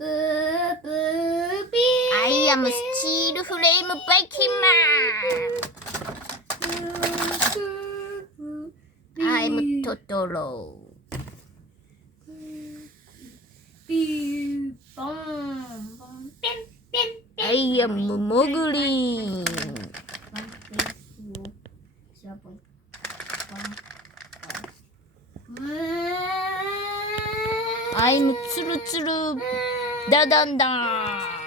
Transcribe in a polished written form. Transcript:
ブーブービー。I am steel flame バイキンマン。I'm トトロ。ビーボンボンペンペンペン。I am もぐりん。I'm つるつるだだんだん。